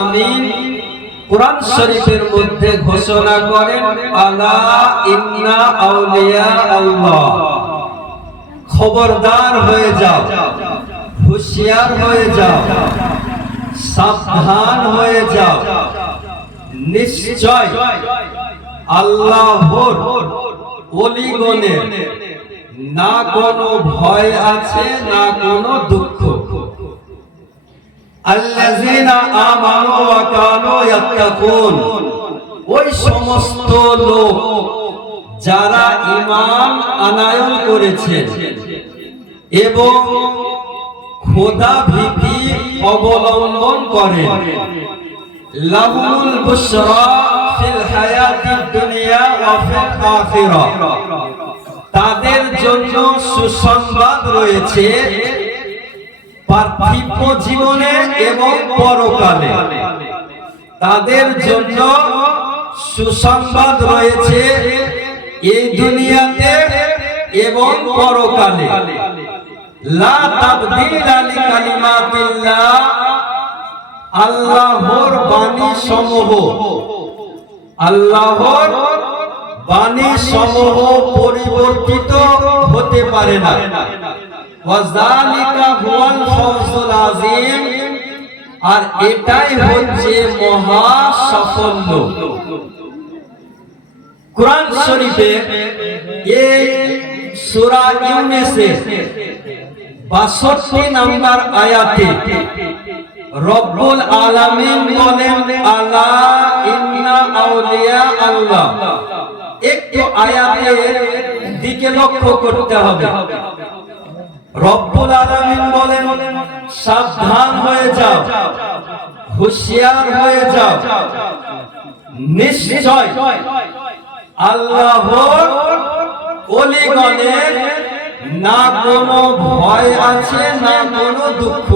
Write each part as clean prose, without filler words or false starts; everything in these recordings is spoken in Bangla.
আমিন কুরআন শরীফের মধ্যে ঘোষণা করেন আলা ইন্না আউলিয়া আল্লাহ, খবরদার হয়ে যাও, হুঁশিয়ার হয়ে যাও, সাবধান হয়ে যাও। নিশ্চয় আল্লাহর ওলিগণের না কোনো ভয় আছে না কোনো দুঃখ। আল্লাযীনা আমানু ওয়া কানু ইয়াত্তাকুন, ওই সমস্ত লোক যারা ঈমান আনয়ন করেছে এবং খোদা ভীতি অবলম্বন করে, লাহুমুল বুশরা ফিল হায়াতিদ দুনিয়া ওয়া ফিল আখিরাহ, তাদের জন্য সুসংবাদ রয়েছে পার্থিব জীবনে এবং পরকালে। তাদের জন্য সুসংবাদ রয়েছে এই দুনিয়াতে এবং পরকালে। লা তাবদীলা লিকালিমাতিল্লাহ, আল্লাহর বাণী সমূহ, আল্লাহর বাণী সমূহ পরিবর্তিত হতে পারে না। ওয়াযালিকা হুয়াল ফাওজুল আযীম, আর এটাই হচ্ছে মহা সাফল্য। কুরআন শরীফে এই সূরা ইউনূসের 62 নম্বর আয়াতে রব্বুল আলামিন বলেন আলা ইন্না আউলিয়া আল্লাহ। একটু আয়াতের দিকে লক্ষ্য করতে হবে। রব্বুল আলামিন বলেন সাবধান হয়ে যাও, হুঁশিয়ার হয়ে যাও। নিশ্চয় আল্লাহর ওলিগণের না কোনো ভয় আছে না কোনো দুঃখ।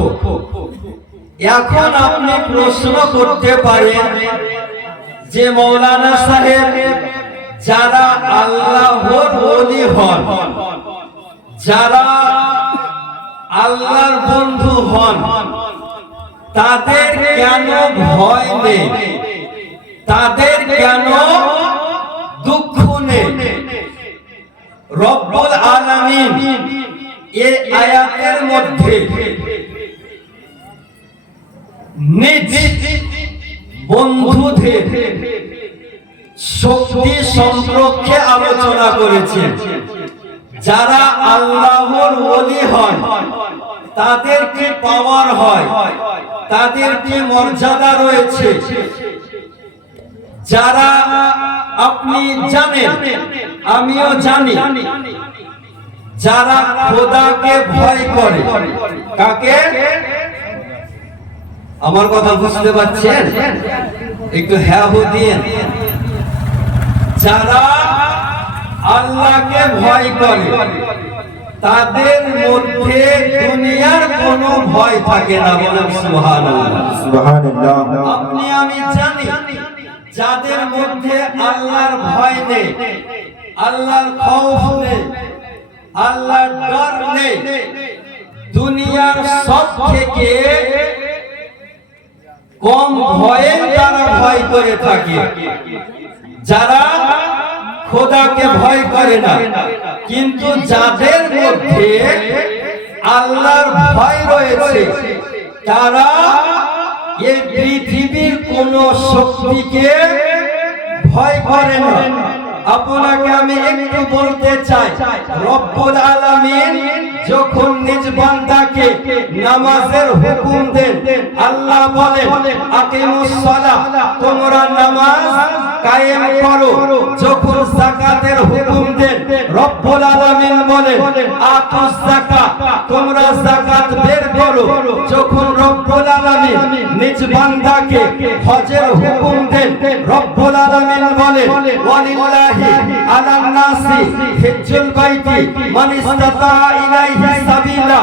এখন আপনি প্রশ্ন করতে পারেন যে মৌলানা সাহেব, যারা আল্লাহর ওলি হন, যারা আল্লাহর বন্ধু হন, তাদের কেন ভয় নেই, তাদের কেন দুঃখ নেই? রব্বুল আলামিন এই আয়াতের মধ্যে নিজ বন্ধুদের শক্তি সম্পর্কে আলোচনা করেছেন। যারা আল্লাহর ওলি হন, তাদের কি পাওয়ার হয়, তাদের কি মর্যাদা রয়েছে। যারা আপনি জানেন, আমিও জানি, যারা খোদাকে ভয় করে, কাকে? আমার কথা বুঝতে পারছেন? একটু হ্যাঁ হো দিন। যারা আল্লাহকে ভয় করে, তাদের মধ্যে দুনিয়ার কোনো ভয় থাকে না। বলেন সুবহানাল্লাহ, সুবহানাল্লাহ। আপনি আমি জানি, যাদের মধ্যে আল্লাহর ভয় নেই, আল্লাহর খৌফ নেই, আল্লাহর ডর নেই, দুনিয়ার সব থেকে কম ভয়ে তারা ভয় করে থাকে। যারা খোদাকে ভয় করে না, কিন্তু যাদের মধ্যে আল্লাহর ভয় রয়েছে, তারা এই পৃথিবীর কোন শক্তিকে ভয় করে না। আপনাকে আমি একটু বলতে চাই, রব্বুল আলামিন যখন নিজ বান্দাকে নামাজের হুকুম দেন, আল্লাহ বলেন আকিমুস সালাহ, তোমরা নামাজ কায়েম করো। যখন যাকাতের হুকুম দেন, রব্বুল আলামিন বলেন আতুস যাকাত, তোমরা যাকাত বের করো। যখন রব্বুল আলামিন নিজ বান্দাকে হজের হুকুম দেন, রব্বুল আলামিন বলেন ওয়ালিল্লাহি আলান নাসি হিজ্জুল বাইতি মান ইসতাতা ইলাইহি সাবিলা।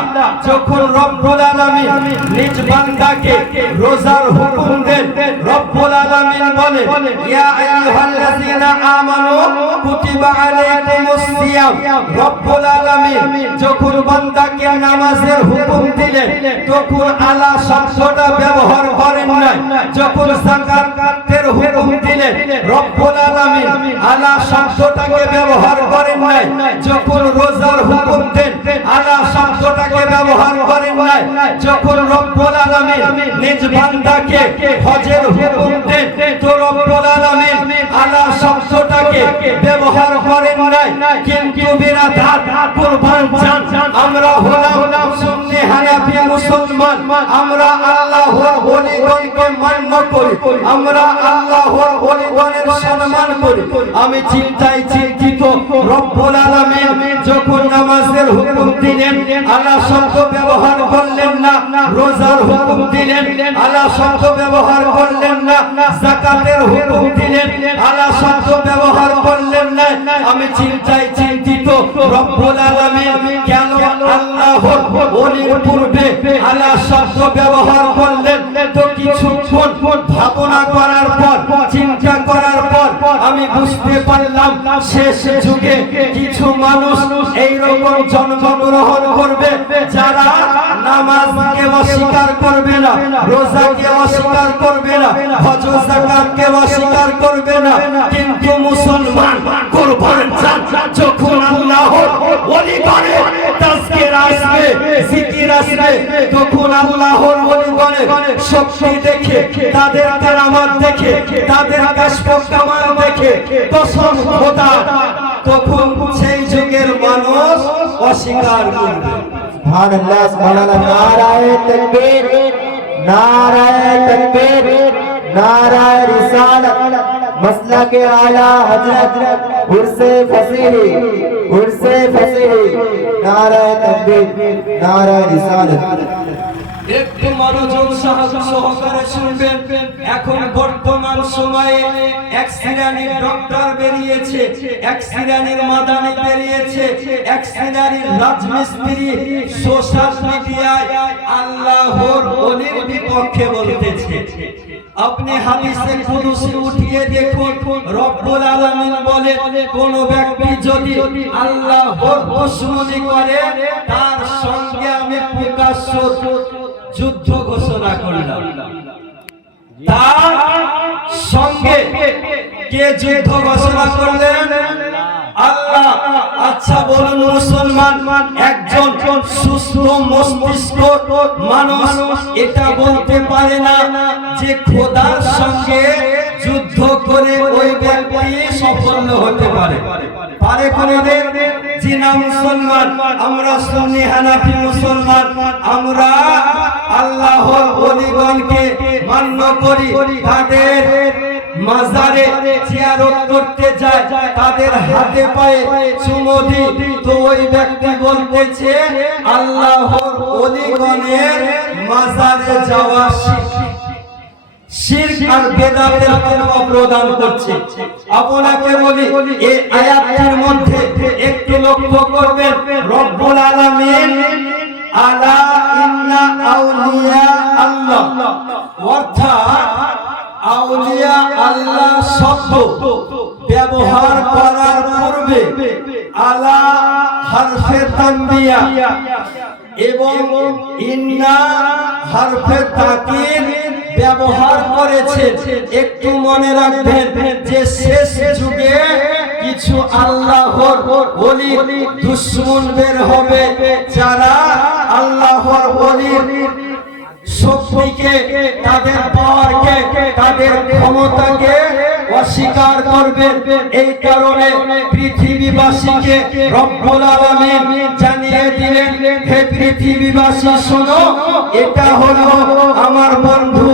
যখন রব্বুল আলামিন নিজ বান্দাকে রোজার হুকুম দেন, রব্বুল আলামিন আলামিন বলে ইয়া আইয়ুহাল্লাযীনা আমানু কুতিবা আলাইকুমুস সিয়াম। রব্বুল আলামিন যখন বান্দাকে নামাজের হুকুম দিলেন তখন আলা শব্দটা ব্যবহার করেন নাই। যখন যাকাতের হুকুম দিলেন রব্বুল আলামিন আলা শব্দটাকে ব্যবহার করেন নাই। যখন রোজার হুকুম দেন আলা শব্দটাকে ব্যবহার করেন নাই। যখন রব্বুল আলামিন নিজ বান্দাকে হজের হুকুম দেন তো রব্বুল আলামিন আলা শব্দটাকে ব্যবহার করেন নাই। কিন্তু বিরাদার কুরবান জান আমরা হলাম সুন্নি হানাফি মুসলমান, আমরা আল্লাহর ওলিগণকে মান্য করি, আমরা আল্লাহর ওলিগণের সম্মান করি। আমি চিন্তায় চিন্তিত রব্বুল আলামিন যখন নামাজের হুকুম দিলেন আলা শব্দ ব্যবহার করলেন না, রোজার হুকুম দিলেন আলা শব্দ ব্যবহার করলেন না, যাকাতের হুকুম দিলেন আলা শব্দ ব্যবহার করলেন না। আমি চিন্তায় চিন্তিত রব্বুল আলামিন কেন আল্লাহর ওলির পূর্বে আলা শব্দ ব্যবহার করলেন। তো কিছুক্ষণ ভাবনা করার পর চিন্তা করার পর আমি বুঝতে পারলাম শেষ যুগে কিছু মানুষ এইরকম জন্মগ্রহণ করবে যারা নামাজকে অস্বীকার করবে না, রোজাকে অস্বীকার করবে না, হজ যাকাতকে অস্বীকার করবে না। কিন্তু মুসলমান কুরবান জান যখন আল্লাহর ওলিগণের তাজকির আসবে, জিকির আসবে, তখন আল্লাহর ওলিগণের শক্তি দেখে, তাদের কারামাত দেখে, তাদের কাশফ কামাল দেখে কসম খোদা তখন সেই যুগের মানুষ অস্বীকার করবে। সুবহানাল্লাহ সুবহানাল্লাহ। নারায়ে তাকবীর, নারায়ে তাকবীর, নারায়ে রিসালাত, মাসলাকে আলা হযরত উরসে ফসিহি, উরসে ফসিহি, নারায়ে তাকবীর, নারায়ে রিসালাত। একটু মনোযোগ সহকারে শুনবেন। এখন বর্তমান সময়ে এক শ্রেণীর ডক্টর বেরিয়েছে, এক শ্রেণীর মাদানি বেরিয়েছে, এক শ্রেণীর রাজমিস্ত্রি সোশ্যাল মিডিয়ায় আল্লাহর ওলির বিপক্ষে বলতেছে। আপনি হাদিসে কুদসি উঠিয়ে দেখুন, রব্বুল আলামিন বলে কোন ব্যক্তি যদি আল্লাহর দুশমনি করে তার সঙ্গে আমি প্রকাশ্য যুদ্ধ ঘোষণা করলাম। তার সঙ্গে কে যুদ্ধ ঘোষণা করলেন? আল্লাহ। আচ্ছা বলুন মুসলমান, একজন সুস্থ মস্তিষ্ক মানুষ এটা বলতে পারে না যে খোদার সঙ্গে যুদ্ধ করে ওই ব্যক্তি সফল হতে পারে? পারে কোনদিন? জি না মুসলমান। আমরা সুন্নি হানাফি মুসলমান, আমরা আল্লাহর ওলিগণকে মান্য করি, তাদের মাজারে জিয়ারত করতে যায়, তাদের হাতে পায়ে চুমো দিই। তো ওই ব্যক্তি বলতেছে আল্লাহর ওলিগণের মাজারে যাওয়া শিরক আর বেদাতের ফতোয়া প্রদান করছে। আপনাকে বলি এই আয়াতের মধ্যে একটু লক্ষ্য করবেন, রব্বুল আলামিন আলা ইন্না আউলিয়া আল্লাহ, অর্থাৎ আউলিয়া আল্লাহ শব্দ ব্যবহার করার পূর্বে আলা হরফে তানবিয়া এবং ইন্না হরফে তাকিদ ব্যবহার করেছে। একটু মনে রাখবেন যে শেষ যুগে কিছু আল্লাহর ওলির দুশমন বের হবে, যারা আল্লাহর ওলির শক্তিকে, তাদের পাওয়ারকে, তাদের ক্ষমতাকে অস্বীকার করবে। এই কারণে পৃথিবীবাসীকে রব্বুল আলামিন জানিয়ে দিলেন, হে পৃথিবীবাসী শোনো, এটা হলো আমার বন্ধু,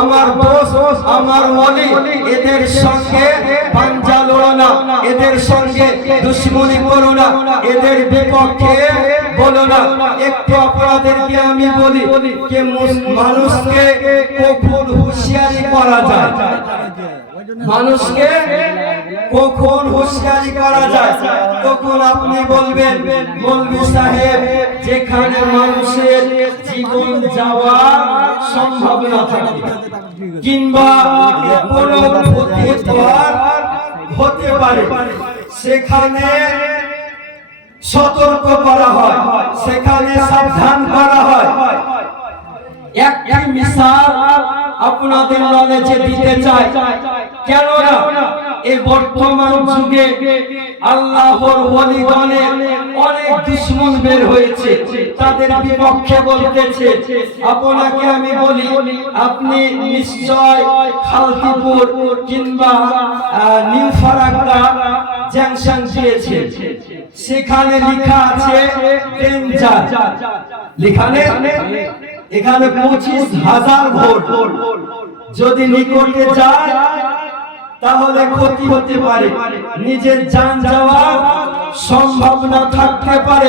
আমার দোস্ত, আমার ওলি, এদের সঙ্গে পাঞ্জা লড়ো না, এদের সঙ্গে দুশমনি করো না, এদের বিপক্ষে বলো না। একটু আপনাদেরকে আমি বলি যে মানুষকে কখন হুঁশিয়ারি করা যায়, মানুষকে কখন হুঁশিয়ারি করা যায় তখন আপনি বলবেন মৌলভী সাহেব যেখানে মানুষের জীবন যাওয়ার সম্ভাবনা থাকে কিংবা কোনো ক্ষতিকর হতে পারে সেখানে সতর্ক করা হয়, সেখানে সাবধান করা হয়। একটা মিসাল আপনাদের নলেজে দিতে চাই, কেননা এই বর্তমান যুগে আল্লাহর ওয়ালিগণের অনেক দুশমন বের হয়েছে, তাদের বিপক্ষে বলতেছে। আপনাকে আমি বলি, আপনি নিশ্চয় খালতিপুর কিংবা নিউ ফারাক্কা জাংশন গিয়েছেন, সেখানে লেখা আছে ডেঞ্জার, এখানে 25,000 ভোট। যদি নিকটে যায় তাহলে ক্ষতি হতে পারে, নিজের জান যাওয়ার সম্ভাবনা থাকতে পারে।